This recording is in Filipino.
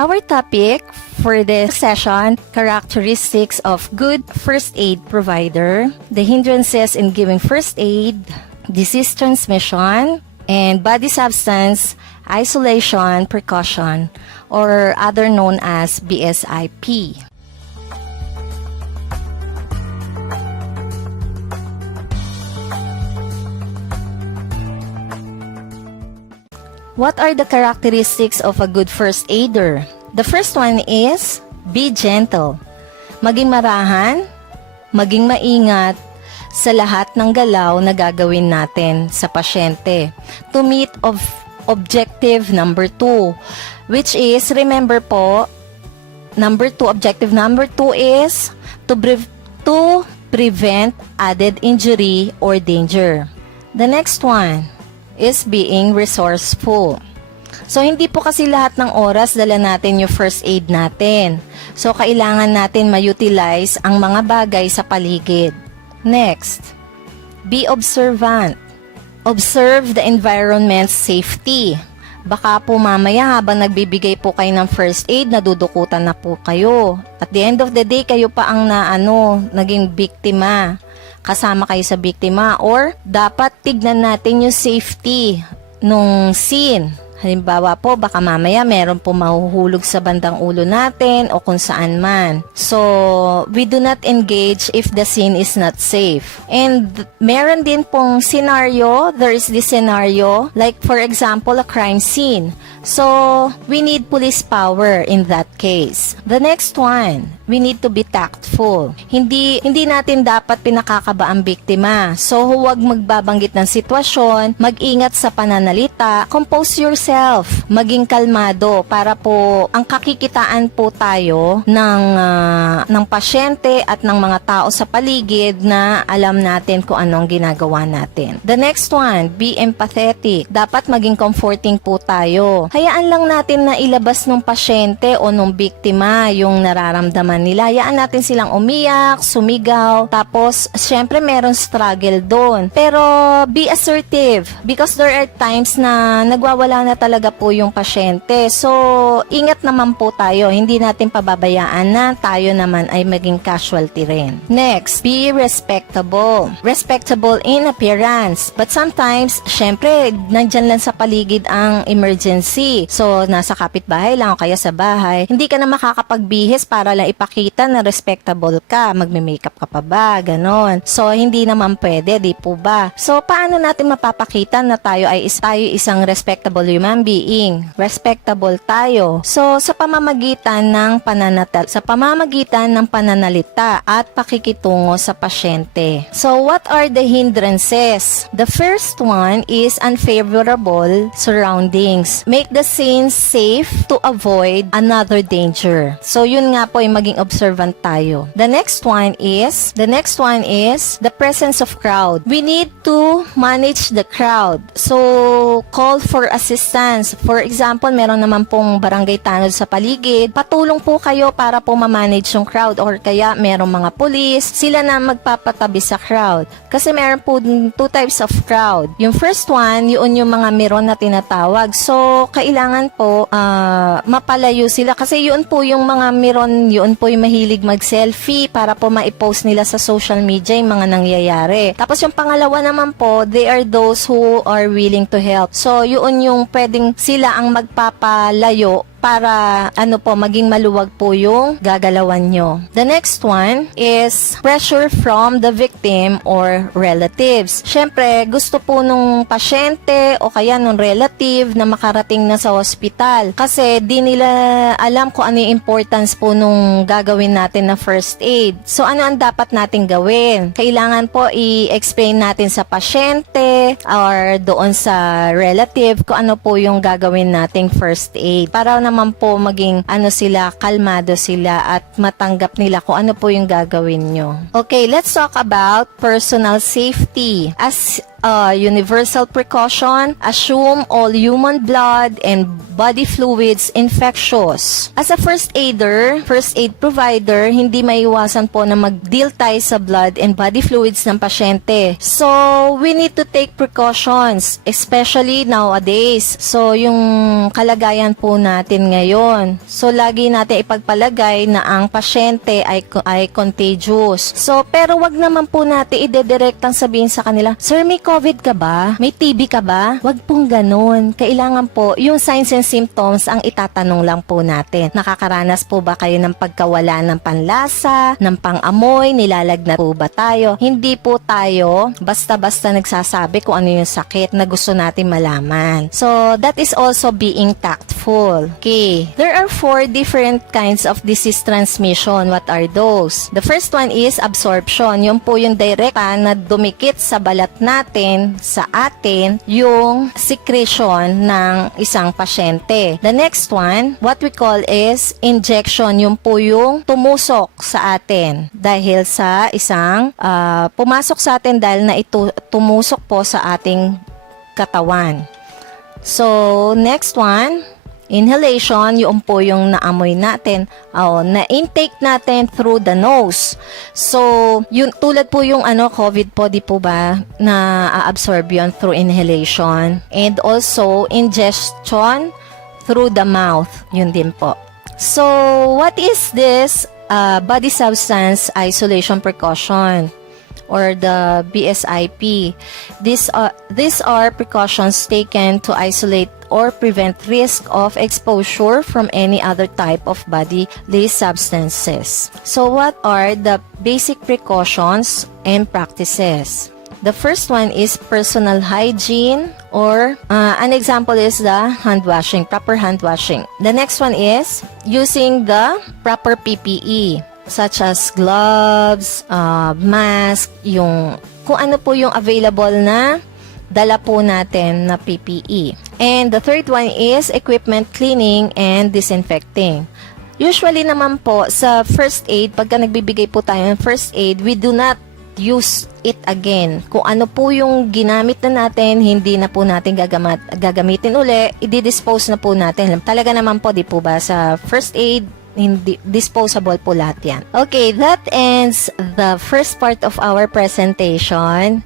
Our topic for this session, characteristics of good first aid provider, the hindrances in giving first aid, disease transmission, and body substance isolation precaution, or other known as BSIP. What are the characteristics of a good first aider? The first one is, be gentle. Maging marahan, maging maingat sa lahat ng galaw na gagawin natin sa pasyente. To meet objective number 2, which is, remember po, objective number 2 is to prevent added injury or danger. The next one is being resourceful. So, hindi po kasi lahat ng oras dala natin yung first aid natin. So, kailangan natin ma-utilize ang mga bagay sa paligid. Next, be observant. Observe the environment's safety. Baka po mamaya habang nagbibigay po kayo ng first aid, nadudukutan na po kayo. At the end of the day, kayo pa ang naging biktima. Kasama kayo sa biktima, or dapat tignan natin yung safety nung scene. Halimbawa po, baka mamaya meron po mahuhulog sa bandang ulo natin o kung saan man. So, we do not engage if the scene is not safe. And meron din pong scenario, there is this scenario, like for example, a crime scene. So, we need police power in that case. The next one, we need to be tactful. Hindi natin dapat pinakakaba ang biktima. So, huwag magbabanggit ng sitwasyon, mag-ingat sa pananalita, compose yourself, maging kalmado para po ang kakikitaan po tayo ng pasyente at ng mga tao sa paligid na alam natin kung anong ginagawa natin. The next one, be empathetic. Dapat maging comforting po tayo. Hayaan lang natin na ilabas ng pasyente o ng biktima yung nararamdaman nila. Hayaan natin silang umiyak, sumigaw, tapos syempre meron struggle doon. Pero be assertive because there are times na nagwawala na talaga po yung pasyente. So, ingat naman po tayo. Hindi natin pababayaan na tayo naman ay maging casualty rin. Next, be respectable. Respectable in appearance. But sometimes, syempre, nandyan lang sa paligid ang emergency. So, nasa kapitbahay lang o kaya sa bahay, hindi ka na makakapagbihis para lang ipakita na respectable ka. Magme-makeup ka pa ba? Ganon. So, hindi naman pwede, di po ba? So, paano natin mapapakita na tayo isang respectable human being? Respectable tayo. So, sa pamamagitan ng pananalita at pakikitungo sa pasyente. So, what are the hindrances? The first one is unfavorable surroundings. Make the scene safe to avoid another danger. So, yun nga po ay maging observant tayo. The next one is the presence of crowd. We need to manage the crowd. So, call for assistance. For example, meron naman pong barangay tanod sa paligid. Patulong po kayo para po ma-manage yung crowd, or kaya merong mga pulis. Sila na magpapatabi sa crowd. Kasi meron po 2 types of crowd. Yung first one, yun yung mga meron na tinatawag. So, kailangan po mapalayo sila kasi yun po yung mga meron, yun po yung mahilig mag-selfie para po ma-post nila sa social media yung mga nangyayari. Tapos yung pangalawa naman po, they are those who are willing to help. So yun yung pwedeng sila ang magpapalayo para maging maluwag po yung gagalawan nyo. The next one is pressure from the victim or relatives. Syempre, gusto po nung pasyente o kaya nung relative na makarating na sa hospital kasi di nila alam kung ano yung importance po nung gagawin natin na first aid. So, ano ang dapat natin gawin? Kailangan po i-explain natin sa pasyente or doon sa relative kung ano po yung gagawin nating first aid para naman po maging kalmado sila at matanggap nila kung ano po yung gagawin nyo. Okay, let's talk about personal safety. As universal precaution, assume all human blood and body fluids infectious. As a first aider, first aid provider, hindi maiwasan po na mag-deal tayo sa blood and body fluids ng pasyente. So, we need to take precautions, especially nowadays. So, yung kalagayan po natin ngayon. So, lagi natin ipagpalagay na ang pasyente ay contagious. So, pero wag naman po natin ide-directang sabihin sa kanila, "Sir, may COVID ka ba? May TB ka ba?" Wag pong ganun. Kailangan po, yung signs and symptoms ang itatanong lang po natin. Nakakaranas po ba kayo ng pagkawala ng panlasa, ng pangamoy, nilalagnat po ba tayo? Hindi po tayo basta-basta nagsasabi kung ano yung sakit na gusto natin malaman. So, that is also being tactful. Okay. There are 4 different kinds of disease transmission. What are those? The first one is absorption. Yun po yung direkta na dumikit sa balat natin, sa atin, yung secretion ng isang pasyente. The next one, what we call is injection. Yung po yung tumusok sa atin dahil sa isang pumasok sa atin dahil na ito tumusok po sa ating katawan. So, next one, inhalation, yung po yung naamoy natin, na-intake natin through the nose. So, yun, tulad po yung COVID po, di po ba, na-absorb yun through inhalation. And also, ingestion through the mouth, yun din po. So, what is this body substance isolation precaution? Or the BSIP. These are precautions taken to isolate or prevent risk of exposure from any other type of bodily substances. So what are the basic precautions and practices? The first one is personal hygiene, or an example is the hand washing, proper hand washing. The next one is using the proper PPE. Such as gloves, mask, kung ano po yung available na dala po natin na PPE. And the third one is equipment cleaning and disinfecting. Usually naman po sa first aid, pagka nagbibigay po tayo ng first aid, we do not use it again. Kung ano po yung ginamit na natin, hindi na po natin gagamitin uli, i-dispose na po natin. Talaga naman po, di po ba, sa first aid, hindi disposable po lahat yan. Okay, that ends the first part of our presentation.